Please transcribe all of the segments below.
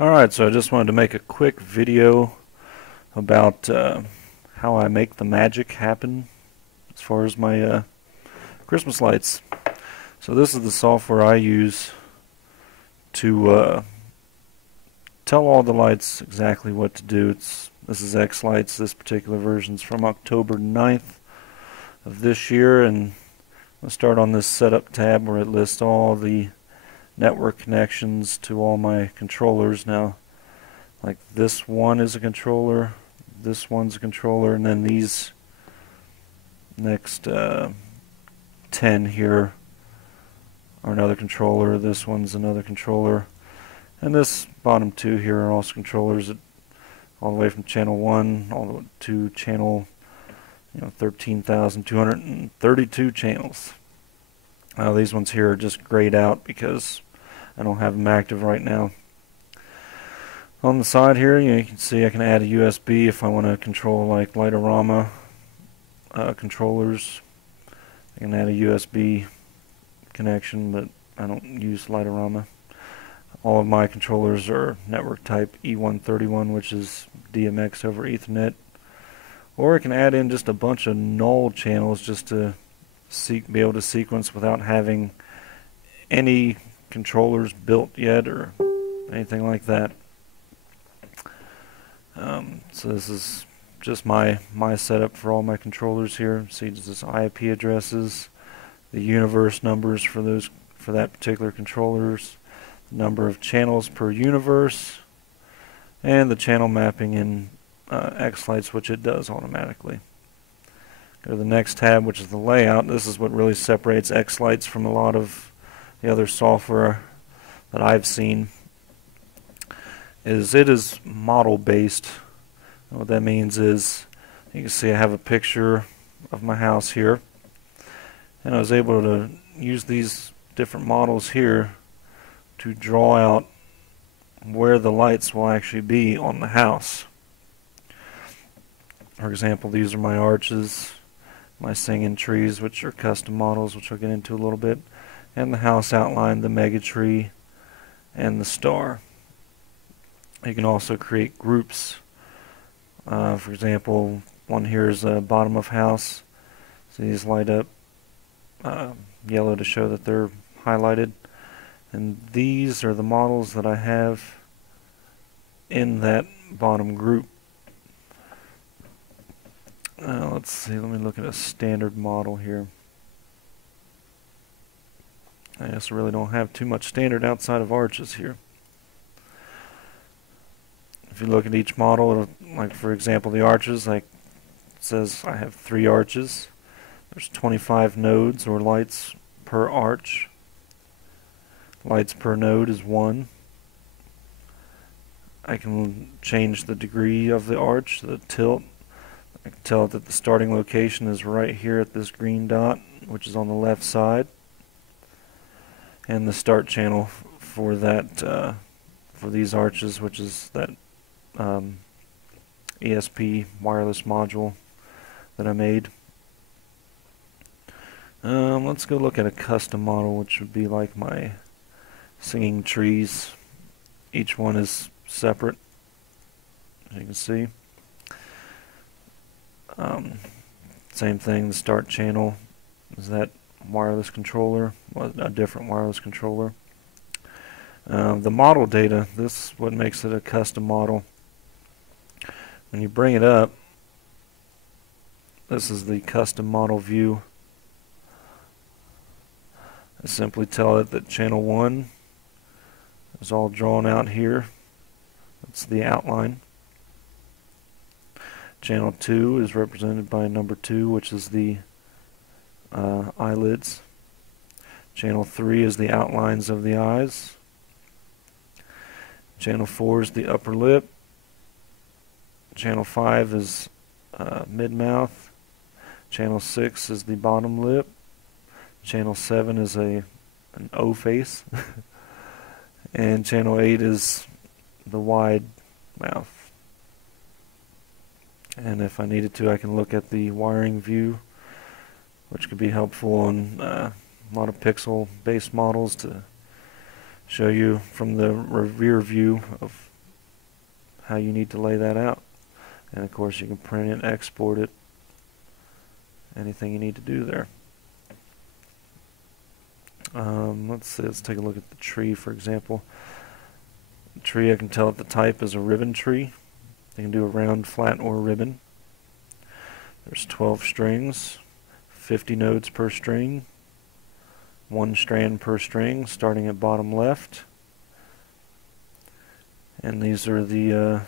Alright, so I just wanted to make a quick video about how I make the magic happen as far as my Christmas lights. So this is the software I use to tell all the lights exactly what to do. This is Xlights. This particular version is from October 9th of this year, and I'll start on this setup tab where it lists all the network connections to all my controllers. Now, like this one is a controller, this one's a controller, and then these next 10 here are another controller. This one's another controller, and this bottom two here are also controllers, all the way from channel 1 all the way to channel 13,232 channels. Now these ones here are just grayed out because I don't have them active right now. On the side here, you can see I can add a USB if I want to control like Lightorama controllers. I can add a USB connection, but I don't use Lightorama. All of my controllers are network type E131, which is DMX over Ethernet. Or I can add in just a bunch of null channels just to be able to sequence without having any controllers built yet or anything like that. So this is just my setup for all my controllers here. See, this IP addresses, the universe numbers for that particular controllers, the number of channels per universe, and the channel mapping in Xlights, which it does automatically. Go to the next tab, which is the layout. This is what really separates Xlights from a lot of the other software that I've seen. It is model based. What that means is, you can see I have a picture of my house here, and I was able to use these different models here to draw out where the lights will actually be on the house. For example, these are my arches, my singing trees, which are custom models, which I'll get into a little bit, and the house outline, the mega tree, and the star. You can also create groups. For example, one here is a bottom of house. So these light up yellow to show that they're highlighted. And these are the models that I have in that bottom group. Let's see, let me look at a standard model here. I guess I really don't have too much standard outside of arches here. If you look at each model, like for example the arches, like it says I have 3 arches. There's 25 nodes or lights per arch. Lights per node is 1. I can change the degree of the arch, the tilt. I can tell it that the starting location is right here at this green dot, which is on the left side, and the start channel for that for these arches, which is that ESP wireless module that I made. Let's go look at a custom model, which would be like my singing trees. Each one is separate, as you can see. Same thing, the start channel is that wireless controller, a different wireless controller. The model data, this is what makes it a custom model. When you bring it up, this is the custom model view. I simply tell it that channel 1 is all drawn out here. That's the outline. Channel 2 is represented by number 2, which is the eyelids. Channel 3 is the outlines of the eyes. Channel 4 is the upper lip. Channel 5 is mid-mouth. Channel 6 is the bottom lip. Channel 7 is an O face. And channel 8 is the wide mouth. And if I needed to, I can look at the wiring view, which could be helpful on a lot of pixel based models to show you from the rear view of how you need to lay that out. And of course you can print it, export it, anything you need to do there. Let's take a look at the tree, for example. The tree, I can tell that the type is a ribbon tree. You can do a round, flat, or ribbon. There's 12 strings, 50 nodes per string, 1 strand per string, starting at bottom left. And these are the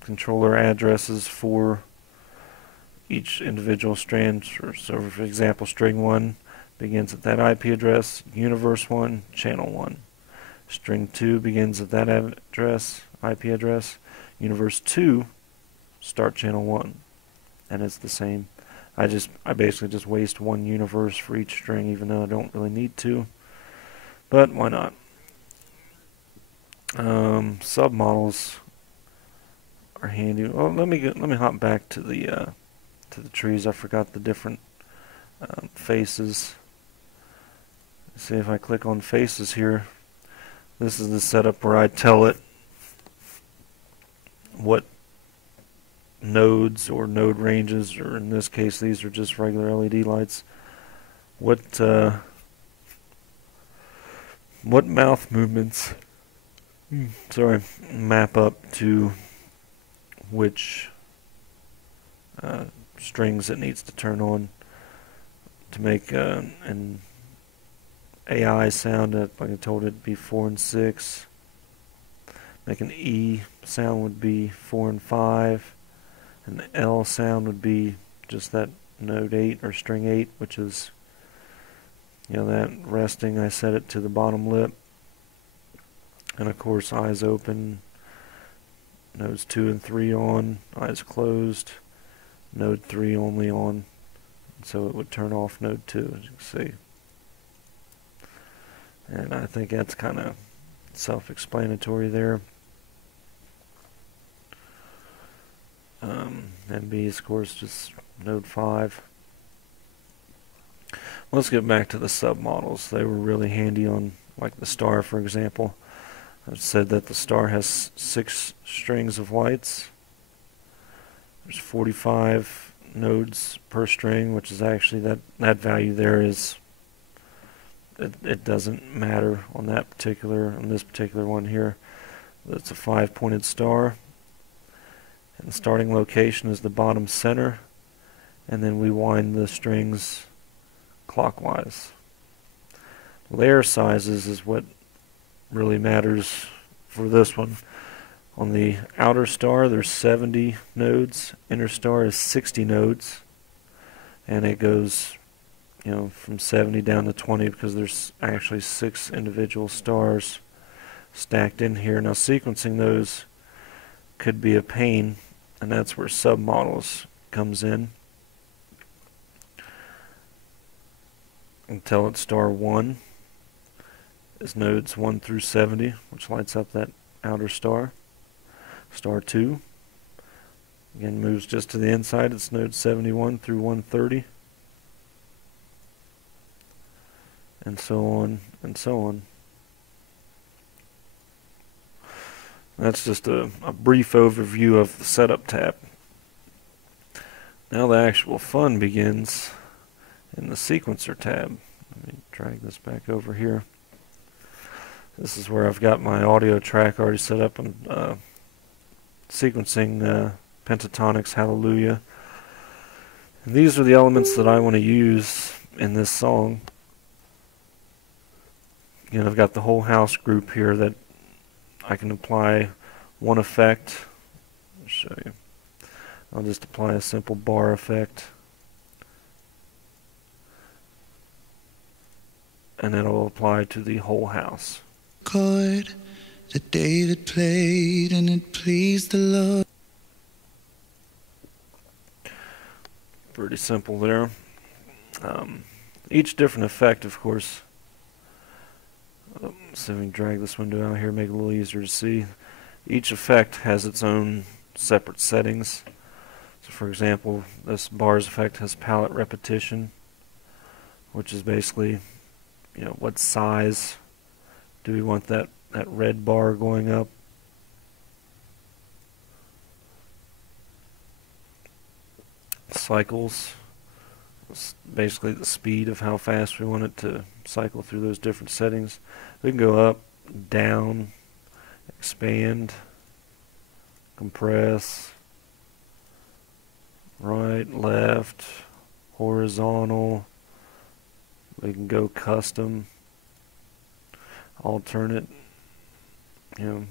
controller addresses for each individual strand. So for example, string 1 begins at that IP address, universe 1, channel 1. String 2 begins at that address, IP address, universe 2, start channel 1. And it's the same. I basically just waste 1 universe for each string, even though I don't really need to. But why not? Submodels are handy. Well, let me hop back to the trees. I forgot the different faces. Let's see if I click on faces here. This is the setup where I tell it what nodes or node ranges, or in this case these are just regular LED lights, what mouth movements map up to which strings it needs to turn on to make an AI sound. Like I told it, it'd be 4 and 6. Make an E sound would be 4 and 5, and the L sound would be just that node 8 or string 8, which is, you know, that resting. I set it to the bottom lip, and of course eyes open, nodes 2 and 3 on, eyes closed, node 3 only on, so it would turn off node 2, as you can see. And I think that's kind of self-explanatory there. MB is of course just node 5. Let's get back to the submodels. They were really handy on, like, the star, for example. I've said that the star has 6 strings of lights. There's 45 nodes per string, which is actually that value there is, it doesn't matter on this particular one here. It's a 5-pointed star, and the starting location is the bottom center, and then we wind the strings clockwise. Layer sizes is what really matters for this one. On the outer star there's 70 nodes, inner star is 60 nodes, and it goes, you know, from 70 down to 20 because there's actually 6 individual stars stacked in here. Now sequencing those could be a pain, and that's where submodels comes in. Until it's star 1 is nodes 1 through 70, which lights up that outer star. Star 2 again moves just to the inside, it's nodes 71 through 130, and so on and so on. That's just a brief overview of the setup tab. Now the actual fun begins in the sequencer tab. Let me drag this back over here. This is where I've got my audio track already set up and sequencing Pentatonics Hallelujah. And these are the elements that I want to use in this song. Again, I've got the whole house group here that I can apply one effect. I'll show you. I'll just apply a simple bar effect, and it'll apply to the whole house. Chord that David played, and it pleased the Lord. Pretty simple there. Each different effect, of course. So we can drag this window out here, make it a little easier to see. Each effect has its own separate settings. So for example, this bars effect has palette repetition, which is basically, you know, what size do we want that red bar going up. cycles. It's basically the speed of how fast we want it to cycle through those different settings. We can go up, down, expand, compress, right, left, horizontal. We can go custom, alternate, you know.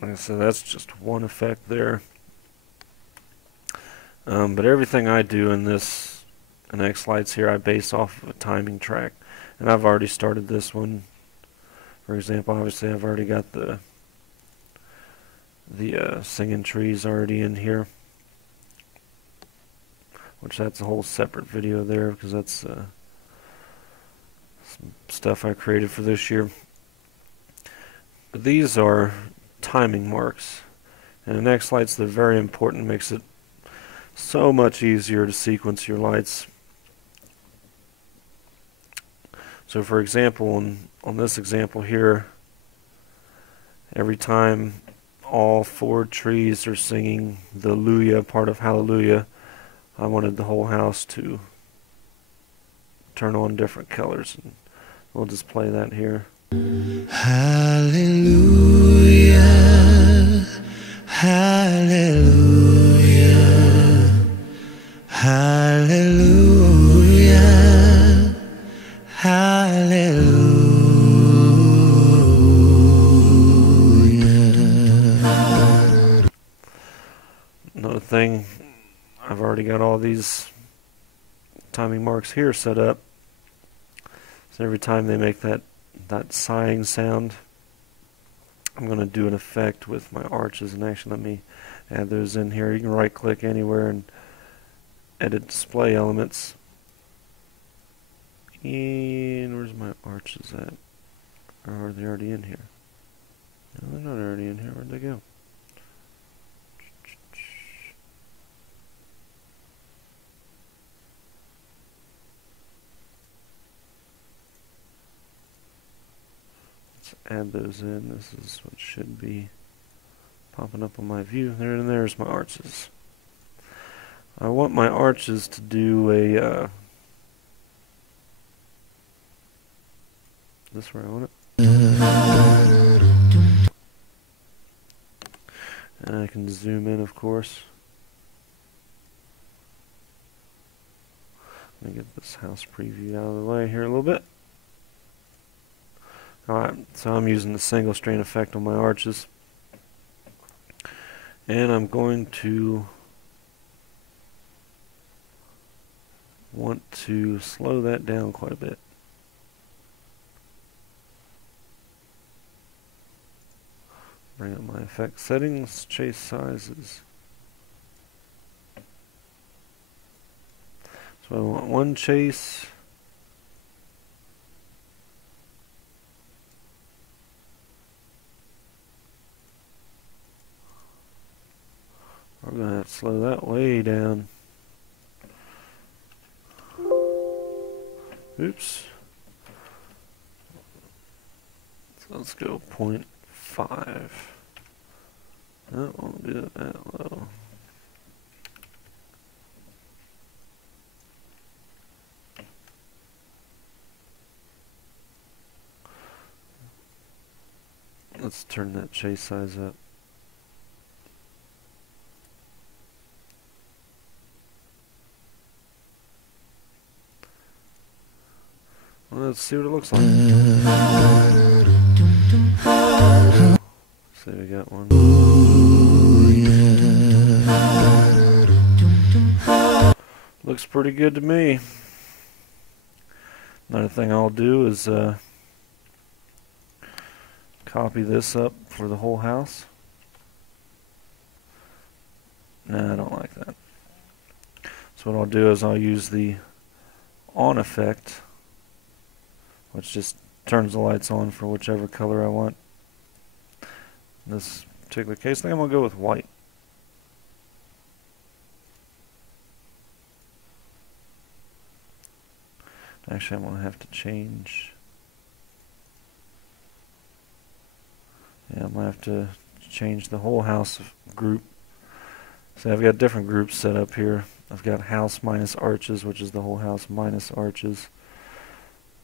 Like I said, that's just one effect there. But everything I do in Xlights here, I base off of a timing track. And I've already started this one. For example, obviously I've already got the singing trees already in here. Which that's a whole separate video there, because that's some stuff I created for this year. But these are timing marks. And in Xlights, they're very important. Makes it so much easier to sequence your lights. So for example, on this example here, every time all 4 trees are singing the Hallelujah part of Hallelujah, I wanted the whole house to turn on different colors. And we'll just play that here. Hallelujah, hallelujah, hallelujah, hallelujah. Another thing, I've already got all these timing marks here set up. So every time they make that sighing sound, I'm going to do an effect with my arches. And actually, let me add those in here. You can right click anywhere and edit display elements. And where's my arches at? Or are they already in here? No, they're not already in here. Where'd they go? Let's add those in. This is what should be popping up on my view. There and there's my arches. I want my arches to do a this where I want it. And I can zoom in, of course. Let me get this house preview out of the way here a little bit. Alright, so I'm using the single strain effect on my arches. And I'm going to want to slow that down quite a bit. Bring up my effect settings, chase sizes. So I want one chase. We're going to have to slow that way down. Oops. So let's go 0.5. That won't do it that low. Let's turn that chase size up. Well, let's see what it looks like. See, we got one. Looks pretty good to me. Another thing I'll do is copy this up for the whole house. No, I don't like that. So what I'll do is I'll use the on effect, which just turns the lights on for whichever color I want. In this particular case, I think I'm going to go with white. Actually, I'm going to have to change. Yeah, I'm going to have to change the whole house group So I've got different groups set up here. I've got house minus arches, which is the whole house minus arches.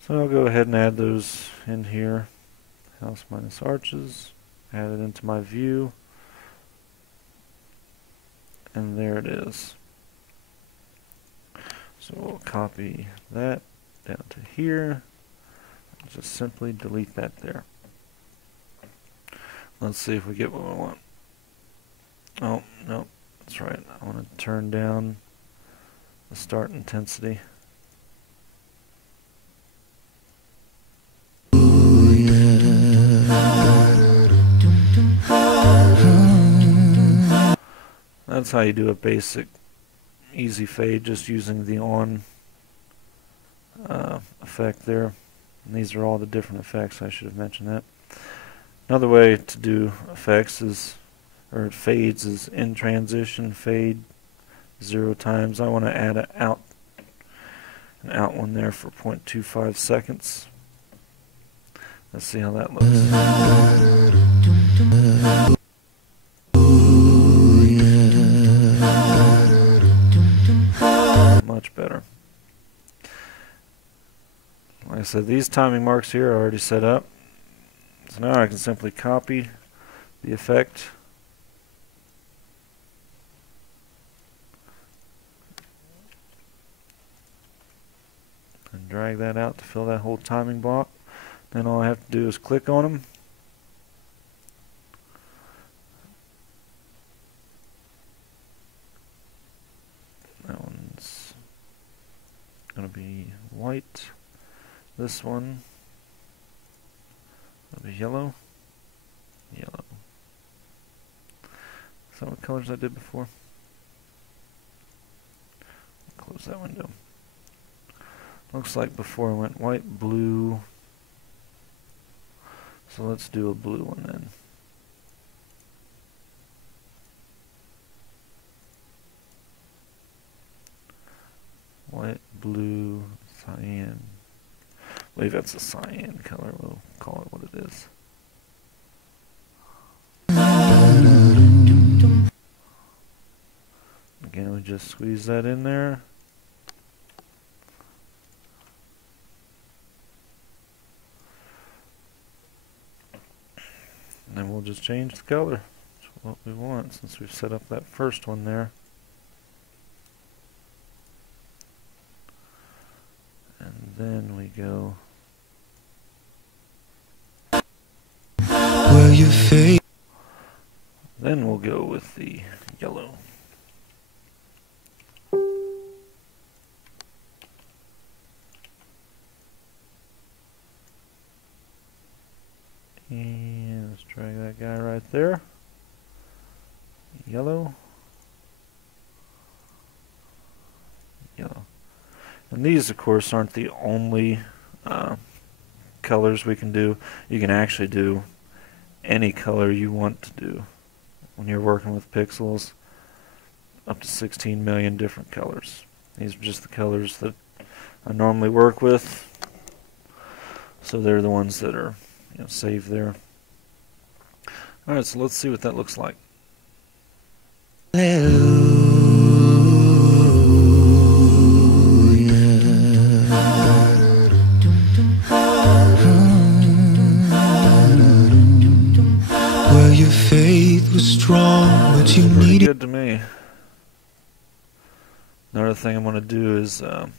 So I'll go ahead and add those in here. House minus arches, add it into my view, and there it is. So we'll copy that down to here, just simply delete that there. Let's see if we get what we want. Oh, no, that's right. I want to turn down the start intensity. That's how you do a basic easy fade, just using the on effect there. And these are all the different effects. I should have mentioned that. Another way to do effects is, or fades, is in transition fade 0 times. I want to add an out one there for 0.25 seconds. Let's see how that looks. Much better. Like I said, these timing marks here are already set up. So now I can simply copy the effect and drag that out to fill that whole timing block. Then all I have to do is click on them. That one's going to be white. This one will be yellow. Yellow. Is that what colors I did before? Close that window. Looks like before I went white, blue. So let's do a blue one then. White, blue, cyan. I believe that's a cyan color. We'll call it what it is. Again, we just squeeze that in there. And then we'll just change the color to what we want since we've set up that first one there. And then we go Will you fade? Then we'll go with the yellow. And let's drag that guy right there. Yellow. Yellow. And these, of course, aren't the only colors we can do. You can actually do any color you want to do when you're working with pixels. Up to 16 million different colors. These are just the colors that I normally work with. So they're the ones that are saved there. Alright, so let's see what that looks like. Well, your faith was strong, but you Pretty needed. good to me. Another thing I'm going to do is on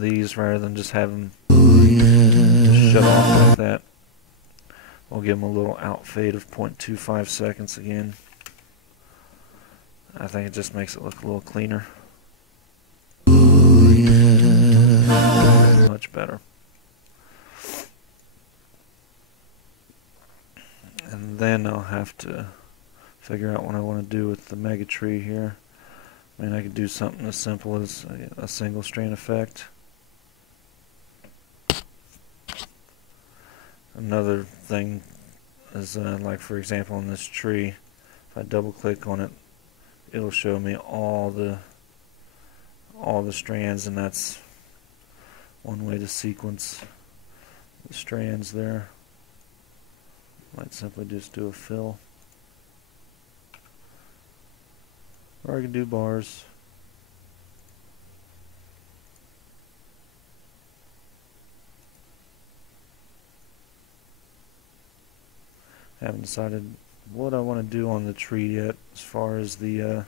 these, rather than just have them shut off like that, we'll give them a little out fade of 0.25 seconds again. I think it just makes it look a little cleaner. Much better. And then I'll have to figure out what I want to do with the mega tree here. I mean, I could do something as simple as a single strain effect. Another thing is like, for example, on this tree, if I double click on it, it'll show me all the strands, and that's one way to sequence the strands there. Might simply just do a fill. Or I can do bars. Haven't decided what I want to do on the tree yet as far as the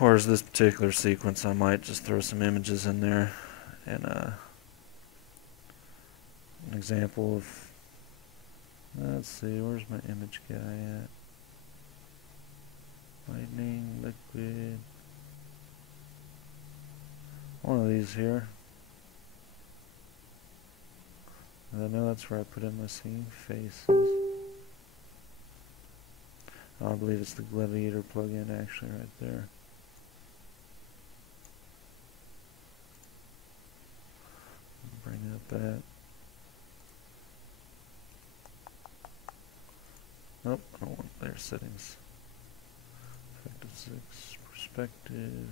this particular sequence. I might just throw some images in there and an example of, let's see, where's my image guy at? Lightning, liquid, one of these here. I know that's where I put in my scene faces. I believe it's the Gladiator plugin actually right there. Bring up that. Nope, I don't want their settings. Effective 6, perspective.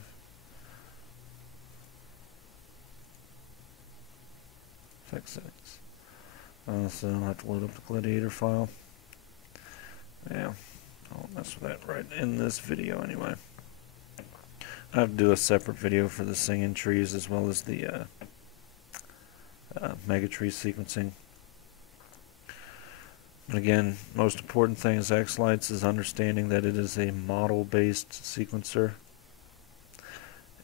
Effect settings. So I'll have to load up the Gladiator file. Yeah, I won't mess with that right in this video anyway. I have to do a separate video for the singing trees as well as the mega tree sequencing. Again, most important thing is Xlights is understanding that it is a model-based sequencer,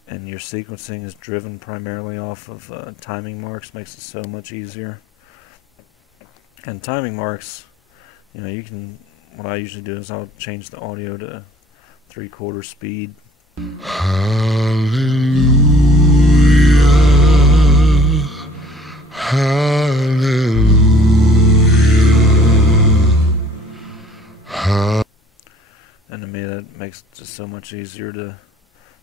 and your sequencing is driven primarily off of timing marks. Makes it so much easier. And timing marks, you know, you can. What I usually do is I'll change the audio to 3/4 speed. Hallelujah, hallelujah. And to me that makes it just so much easier to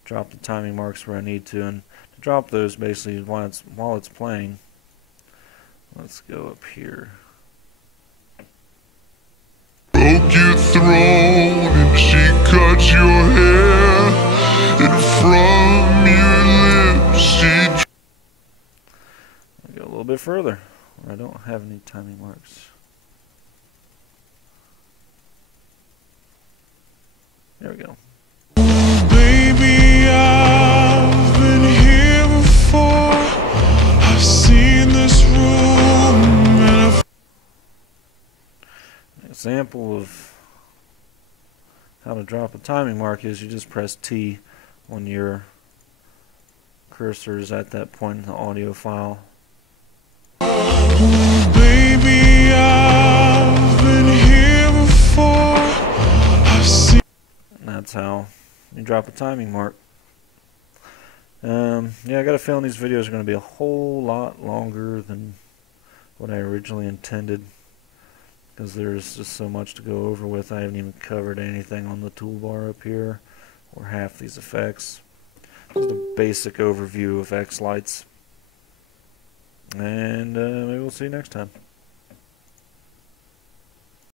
drop the timing marks where I need to, and to drop those basically while it's playing. Let's go up here. Broke your throne and she cut your hair, and from your lips she. I'll go a little bit further where I don't have any timing marks. There we go. Baby, I've been here before. I've seen this room and An example of how to drop a timing mark is you just press T when your cursor is at that point in the audio file. baby, I've been here before. I've seen. And that's how you drop a timing mark. Yeah, I got a feeling these videos are going to be a whole lot longer than what I originally intended, because there's just so much to go over with. I haven't even covered anything on the toolbar up here or half these effects. Just a basic overview of Xlights. And maybe we'll see you next time.